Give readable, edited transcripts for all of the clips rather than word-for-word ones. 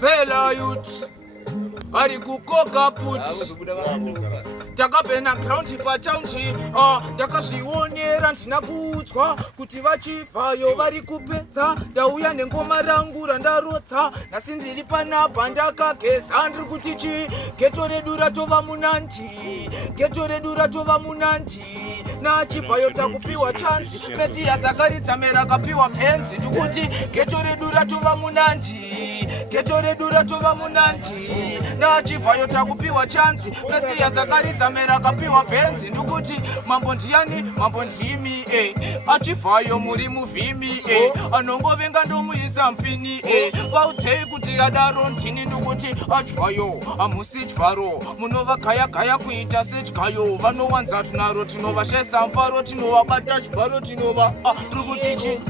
Fela youth ari kukoka put takapena ground pachaundi takazvionera ndina kuudzwa kuti vachivhayo vari kupedza ndauya nengoma rangu randarotsa nhasi ndiri panapa ndakageza ndiri kuti chi geto redu ratova munandi geto redu ratova munandi nachivhayo takupiwa chanzi Medea Zakaritsamera kapiwa penzi ndikuti geto redu ratova munandi geto redu ratova munandi nachivhayo takupiwa chanzi Medea Zakaritsamera kapiwa penzi ndikuti mambo ndiani mambo ndimi achivhayo muri muvhimi anongovenga ndomuisa mpini vaudzei kuti adaro ndini ndikuti achivhayo hamusi chivharo munova gaya kuita sechikayo vanowanza tunaro tinovashesa mfaro tinovabata chibharo tinova tiri kuti chi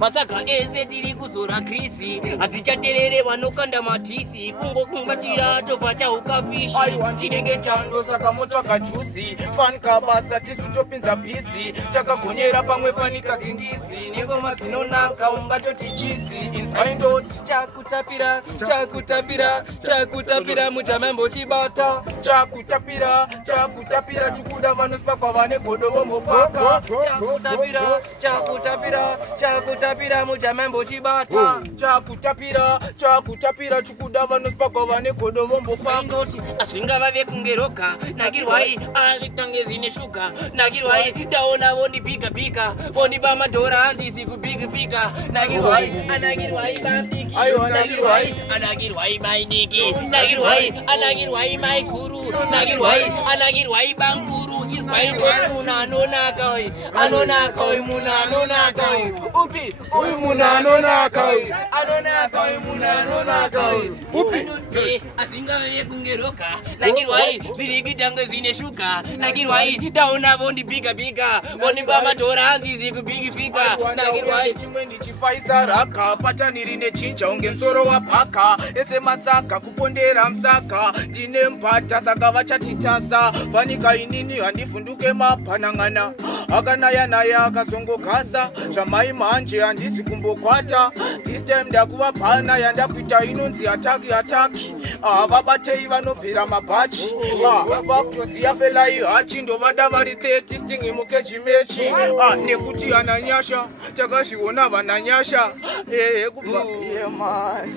matsaga ese tiri kuzora krisi hatichaterere vanokanda matisi kungokumbatira tobva chauka fishi tinenge chando saka motsvaga jusi fanika basa tisi topinza bhisi takagonyera pamwe fanika zingizi nengoma dzinonaka ungatoti chisi inspindot chakutapira mutamambo chibata chakutapira chikuda vanospakwa vane godo vombopaka chakutapira mutamambo chibata chakutapira chikuda vanospakwa vane godo vombopaka asingavave kungeroka nakirwai aritange zvine shuga nakirwai taona vonipika vonipa madhora handisi kubhigifika nakirwai anakirwai bamdiki anakirwai maidiki anakirwai maikuru nakirwai anakirwai bamkuru izwaindoti munhu anonaka uyu munhu anonaka uyu upi uyu munhu anonaka uyu upi asingavave kungeroka nakirwai zvirikutange zvine shuga nakirwai taona vondipika vonipa madhora handisi kubhigifika nakirwai chimwe ndichifaisa raka pataniri nechinja unge msoro wapaka ese matsaka kupondera msaka ndine mbata saka vachatitasa fanika inini handivhunduke mabhanang'ana akanaya akazongogasa zvamai manje handisi kumbokwata this time ndakuvabhana yandakuita inonzi ataki vabatei vanobvira mabhachi vakutoziya felai hachi ndovada vari 30 stingi mukejimechi nekuti ananyasha takazviona vananyasha kubva man